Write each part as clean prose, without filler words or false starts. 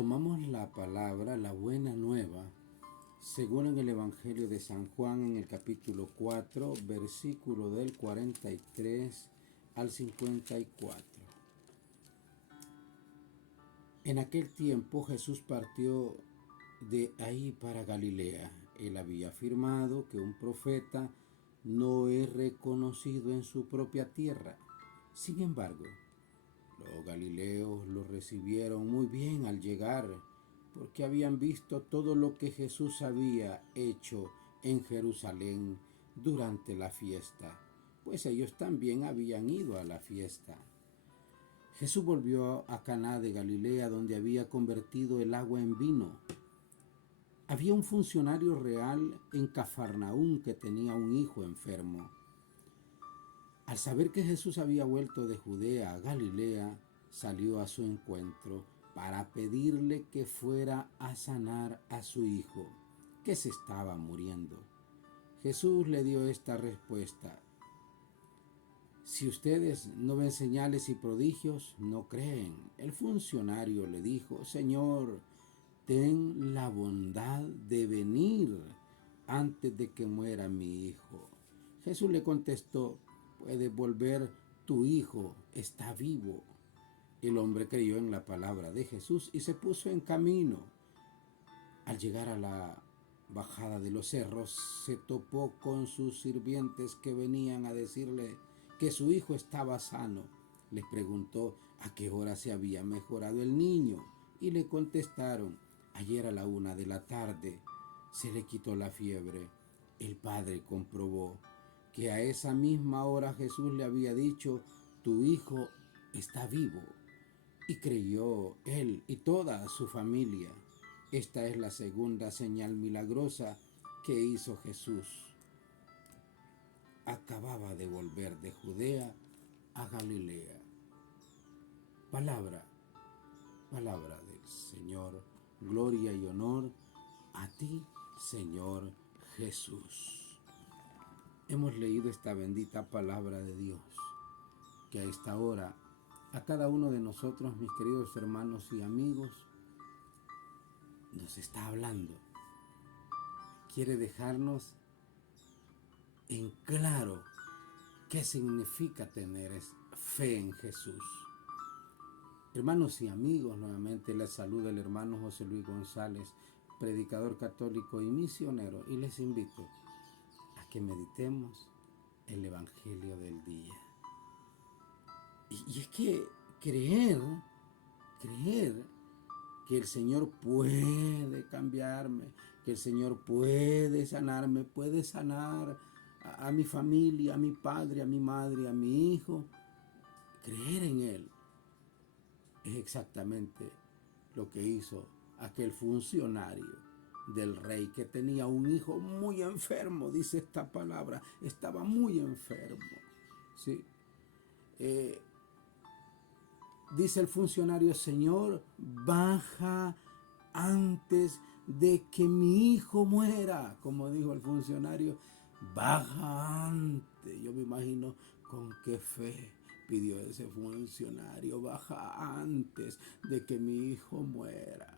Tomamos la palabra, la buena nueva, según en el Evangelio de San Juan en el capítulo 4, versículo del 43 al 54. En aquel tiempo Jesús partió de ahí para Galilea. Él había afirmado que un profeta no es reconocido en su propia tierra. Sin embargo, los galileos lo recibieron muy bien al llegar, porque habían visto todo lo que Jesús había hecho en Jerusalén durante la fiesta, pues ellos también habían ido a la fiesta. Jesús volvió a Caná de Galilea, donde había convertido el agua en vino. Había un funcionario real en Cafarnaúm que tenía un hijo enfermo. Al saber que Jesús había vuelto de Judea a Galilea, salió a su encuentro para pedirle que fuera a sanar a su hijo, que se estaba muriendo. Jesús le dio esta respuesta: si ustedes no ven señales y prodigios, no creen. El funcionario le dijo: Señor, ten la bondad de venir antes de que muera mi hijo. Jesús le contestó: puedes volver, tu hijo está vivo. El hombre creyó en la palabra de Jesús y se puso en camino. Al llegar a la bajada de los cerros, se topó con sus sirvientes que venían a decirle que su hijo estaba sano. Les preguntó a qué hora se había mejorado el niño y le contestaron: ayer a la 1 de la tarde se le quitó la fiebre. El padre comprobó que a esa misma hora Jesús le había dicho: tu hijo está vivo. Y creyó él y toda su familia. Esta es la segunda señal milagrosa que hizo Jesús. Acababa de volver de Judea a Galilea. Palabra del Señor. Gloria y honor a ti, Señor Jesús. Hemos leído esta bendita palabra de Dios, que a esta hora, a cada uno de nosotros, mis queridos hermanos y amigos, nos está hablando. Quiere dejarnos en claro qué significa tener fe en Jesús. Hermanos y amigos, nuevamente les saluda el hermano José Luis González, predicador católico y misionero, y les invito a que meditemos el Evangelio del día. Y es que creer que el Señor puede cambiarme, que el Señor puede sanarme, puede sanar a mi familia, a mi padre, a mi madre, a mi hijo. Creer en Él es exactamente lo que hizo aquel funcionario del rey que tenía un hijo muy enfermo, dice esta palabra, estaba muy enfermo. ¿Sí? Dice el funcionario: Señor, baja antes de que mi hijo muera. Como dijo el funcionario, baja antes. Yo me imagino con qué fe pidió ese funcionario: baja antes de que mi hijo muera.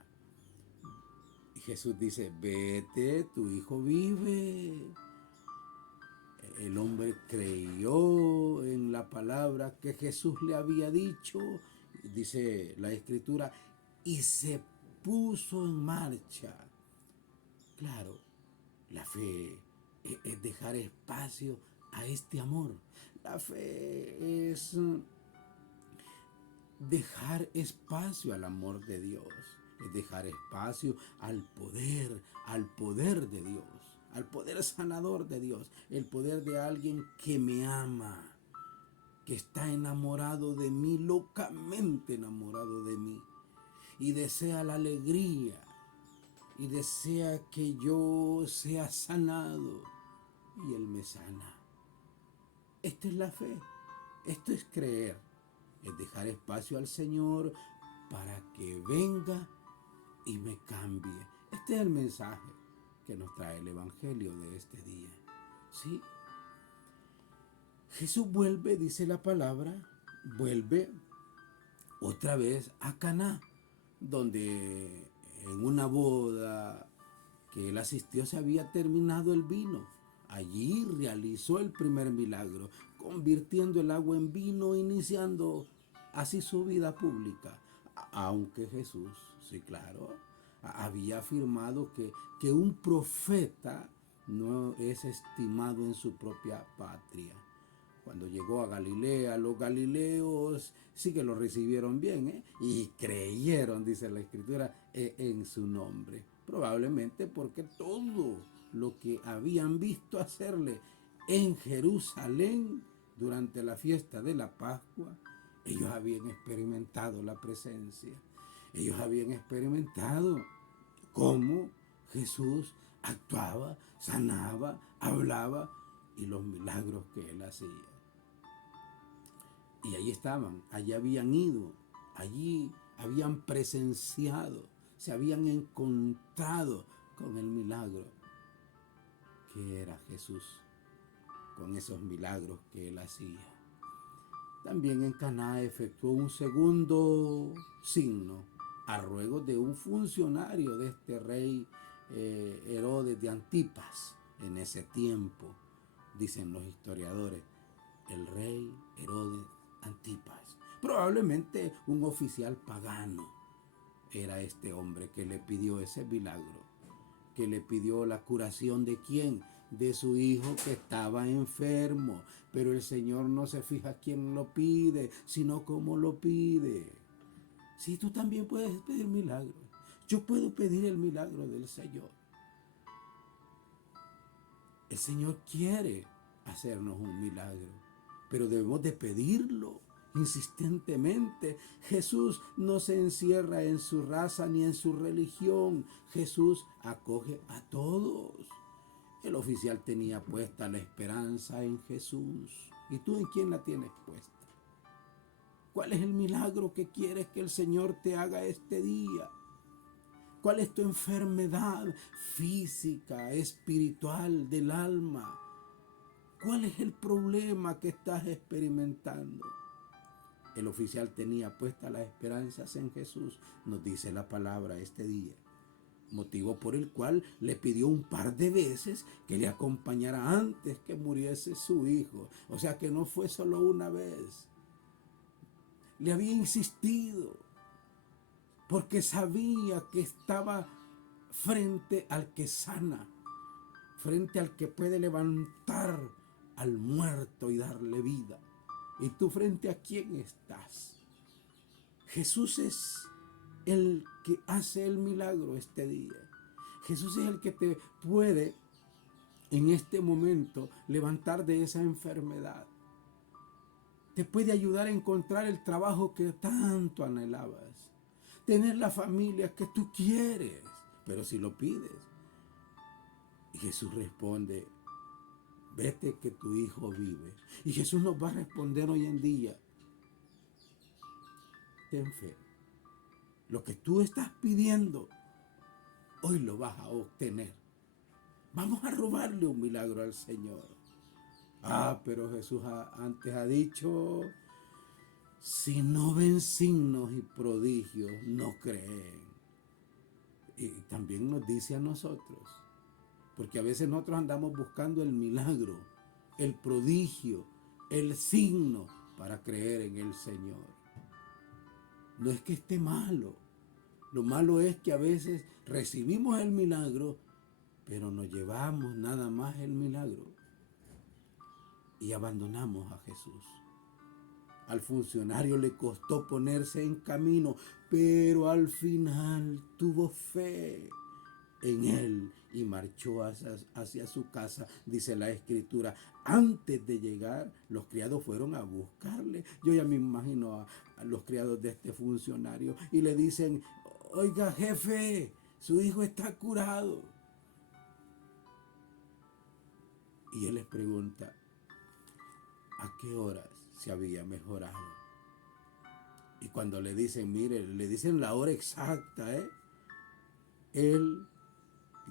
Y Jesús dice: vete, tu hijo vive. El hombre creyó en la palabra que Jesús le había dicho, dice la Escritura, y se puso en marcha. Claro, la fe es dejar espacio a este amor. La fe es dejar espacio al amor de Dios. Es dejar espacio al poder de Dios, al poder sanador de Dios, el poder de alguien que me ama, que está enamorado de mí, locamente enamorado de mí, y desea la alegría, y desea que yo sea sanado, y Él me sana. Esta es la fe, esto es creer, es dejar espacio al Señor para que venga y me cambie. Este es el mensaje que nos trae el Evangelio de este día. ¿Sí? Jesús vuelve, dice la palabra, vuelve otra vez a Caná, donde en una boda que él asistió se había terminado el vino. Allí realizó el primer milagro, convirtiendo el agua en vino, iniciando así su vida pública. Aunque Jesús, sí claro, había afirmado que un profeta no es estimado en su propia patria. Cuando llegó a Galilea, los galileos sí que lo recibieron bien, y creyeron, dice la escritura, en su nombre. Probablemente porque todo lo que habían visto hacerle en Jerusalén durante la fiesta de la Pascua, ellos habían experimentado la presencia. Ellos habían experimentado cómo Jesús actuaba, sanaba, hablaba y los milagros que él hacía. Y allí estaban, allí habían ido, allí habían presenciado, se habían encontrado con el milagro que era Jesús, con esos milagros que él hacía. También en Caná efectuó un segundo signo a ruego de un funcionario de este rey Herodes de Antipas. En ese tiempo, dicen los historiadores, el rey Herodes Antipas, probablemente un oficial pagano, era este hombre que le pidió ese milagro, que le pidió la curación de quién, de su hijo que estaba enfermo. Pero el Señor no se fija quién lo pide, sino cómo lo pide. Si tú también puedes pedir milagros, yo puedo pedir el milagro del Señor. El Señor quiere hacernos un milagro, pero debemos de pedirlo insistentemente. Jesús no se encierra en su raza ni en su religión. Jesús acoge a todos. El oficial tenía puesta la esperanza en Jesús. ¿Y tú en quién la tienes puesta? ¿Cuál es el milagro que quieres que el Señor te haga este día? ¿Cuál es tu enfermedad física, espiritual, del alma? ¿Cuál es el problema que estás experimentando? El oficial tenía puestas las esperanzas en Jesús, nos dice la palabra este día. Motivo por el cual le pidió un par de veces que le acompañara antes que muriese su hijo. O sea que no fue solo una vez. Le había insistido porque sabía que estaba frente al que sana, frente al que puede levantar al muerto y darle vida. ¿Y tú frente a quién estás? Jesús es el que hace el milagro este día. Jesús es el que te puede en este momento levantar de esa enfermedad. Te puede ayudar a encontrar el trabajo que tanto anhelabas. Tener la familia que tú quieres, pero si lo pides. Y Jesús responde, vete que tu hijo vive. Y Jesús nos va a responder hoy en día, ten fe. Lo que tú estás pidiendo, hoy lo vas a obtener. Vamos a robarle un milagro al Señor. Pero Jesús antes ha dicho, si no ven signos y prodigios, no creen. Y también nos dice a nosotros, porque a veces nosotros andamos buscando el milagro, el prodigio, el signo para creer en el Señor. No es que esté malo. Lo malo es que a veces recibimos el milagro, pero nos llevamos nada más el milagro y abandonamos a Jesús. Al funcionario le costó ponerse en camino, pero al final tuvo fe en él y marchó hacia su casa, dice la escritura. Antes de llegar, los criados fueron a buscarle. Yo ya me imagino a los criados de este funcionario y le dicen, oiga jefe, su hijo está curado. Y él les pregunta, ¿a qué horas se había mejorado? Y cuando le dicen, mire, le dicen la hora exacta, él,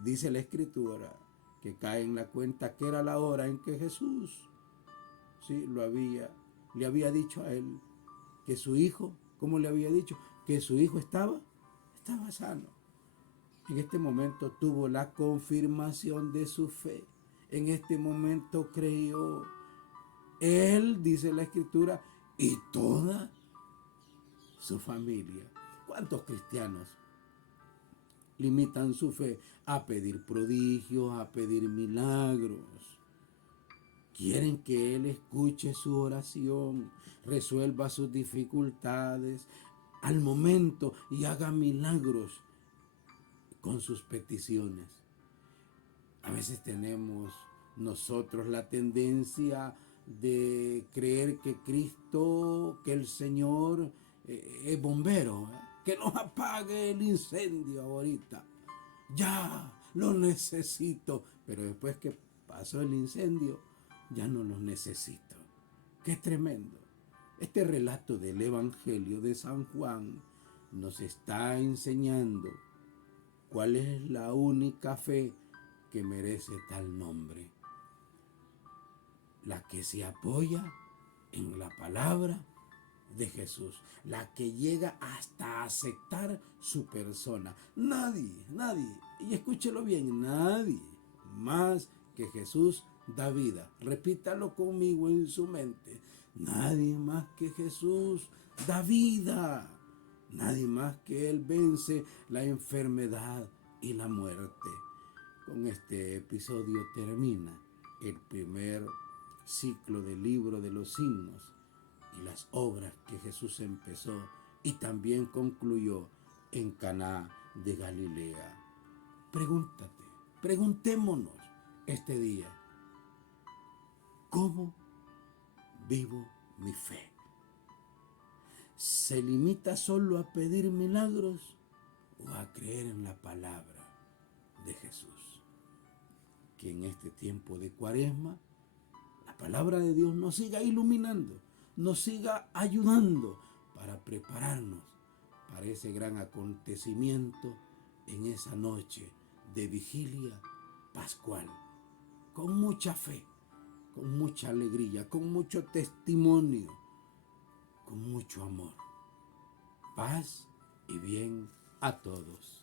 dice la escritura, que cae en la cuenta que era la hora en que Jesús, sí, le había dicho a él que su hijo, ¿cómo le había dicho? Que su hijo estaba estaba sano. En este momento tuvo la confirmación de su fe. En este momento creyó. Él, dice la Escritura, y toda su familia. ¿Cuántos cristianos limitan su fe a pedir prodigios, a pedir milagros? Quieren que Él escuche su oración, resuelva sus dificultades al momento y haga milagros con sus peticiones. A veces tenemos nosotros la tendencia de creer que Cristo, que el Señor es bombero, que nos apague el incendio ahorita. Ya lo necesito, pero después que pasó el incendio, ya no lo necesito. Qué tremendo. Este relato del Evangelio de San Juan nos está enseñando cuál es la única fe que merece tal nombre. La que se apoya en la palabra de Jesús, la que llega hasta aceptar su persona. Nadie, y escúchelo bien, nadie más que Jesús da vida. Repítalo conmigo en su mente. Nadie más que Jesús da vida. Nadie más que Él vence la enfermedad y la muerte. Con este episodio termina el primer ciclo del libro de los signos y las obras que Jesús empezó y también concluyó en Caná de Galilea. Pregúntate, preguntémonos este día, ¿cómo vivo mi fe? ¿Se limita solo a pedir milagros o a creer en la palabra de Jesús? Que en este tiempo de Cuaresma la palabra de Dios nos siga iluminando, nos siga ayudando para prepararnos para ese gran acontecimiento en esa noche de vigilia pascual, con mucha fe, con mucha alegría, con mucho testimonio, con mucho amor. Paz y bien a todos.